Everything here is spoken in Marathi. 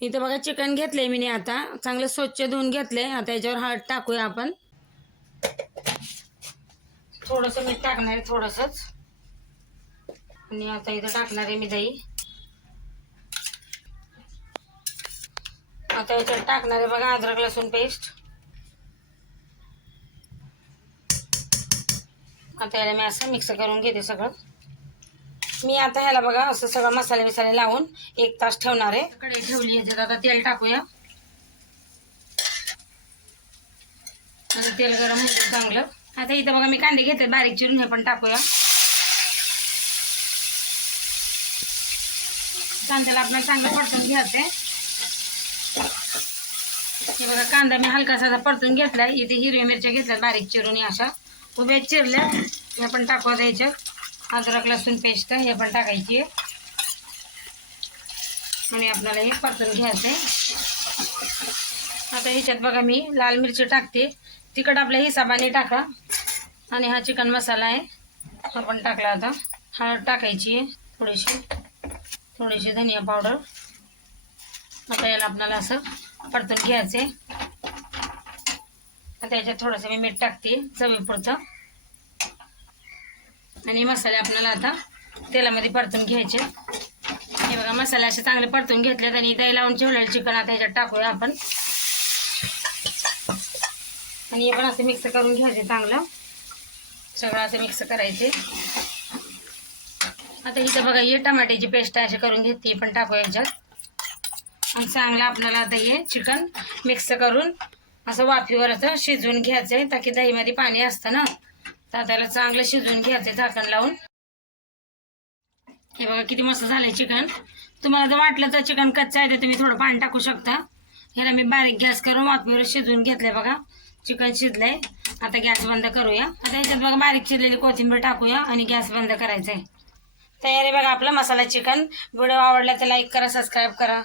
इथं बघा चिकन घेतलंय मी आता. चांगलं स्वच्छ धुवून घेतलंय. आता याच्यावर हळद टाकूया आपण. थोडंसं मीठ टाकणार आहे थोडंसंच. आणि आता इथं टाकणार आहे मी दही. आता याच्यात टाकणार आहे बघा अद्रक लसूण पेस्ट. आता याला मी असं मिक्स करून घेते सगळं. मी आता ह्याला बघा असं सगळं मसाले बिसाले लावून एक तास ठेवणार आहे. कडे ठेवली ह्याच्यात आता तेल टाकूया. तेल गरम होतं चांगलं. आता इथं बघा मी कांदे घेते बारीक चिरून हे पण टाकूया. कांद्याला आपल्याला चांगलं परतून घ्यायचंय. हे बघा कांदा मी हलकासा साधा परतून घेतलाय. इथे हिरव्या मिरच्या घेतल्या बारीक चिरून या अशा. उभ्या चिरल्या हे पण टाकूया द्यायच्या अद्रक लसूण पेस्ट हे पण टाकायची. आहे आणि आपल्याला हे परतून घ्यायचं आहे आता ह्याच्यात बघा मी लाल मिरची टाकते. तिखट आपल्या हिसाबाने टाका. आणि हा चिकन मसाला आहे. हा पण टाकला आता. हळद टाकायची आहे थोडीशी. थोडीशी धनिया पावडर. आता याला आपल्याला असं परतून घ्यायचं आहे आता याच्यात थोडंसं मी मीठ टाकते चवीपुरतं. आणि मसाले आपल्याला आता तेलामध्ये परतून घ्यायचे. हे बघा मसाले असे चांगले परतून घेतलेत आणि दही लावून ठेवलेलं चिकन आता ह्याच्यात टाकूया आपण. आणि हे पण असं मिक्स करून घ्यायचे चांगलं. सगळं असं मिक्स करायचे. आता इथं बघा हे टमाट्याची पेस्ट अशी करून घेते पण टाकूया ह्याच्यात. आणि चांगलं आपल्याला आता हे चिकन मिक्स करून असं वाफीवर असं शिजवून घ्यायचं आहे ताकी दहीमध्ये पाणी असतं ना. तर त्याला चांगलं शिजवून घ्यायचं झाकण लावून. हे बघा किती मस्त झालंय चिकन. तुम्हाला जर वाटलं तर चिकन कच्चं आहे तर तुम्ही थोडं पाणी टाकू शकता. ह्याला मी बारीक गॅस करून वाफीवर शिजवून घेतलंय बघा. चिकन शिजलंय. आता गॅस बंद करूया. आता ह्याच्यात बघा बारीक चिरलेली कोथिंबीर टाकूया आणि गॅस बंद करायचा आहे तयारी बघा आपला मसाला चिकन. व्हिडिओ आवडला तर लाईक करा सबस्क्राईब करा.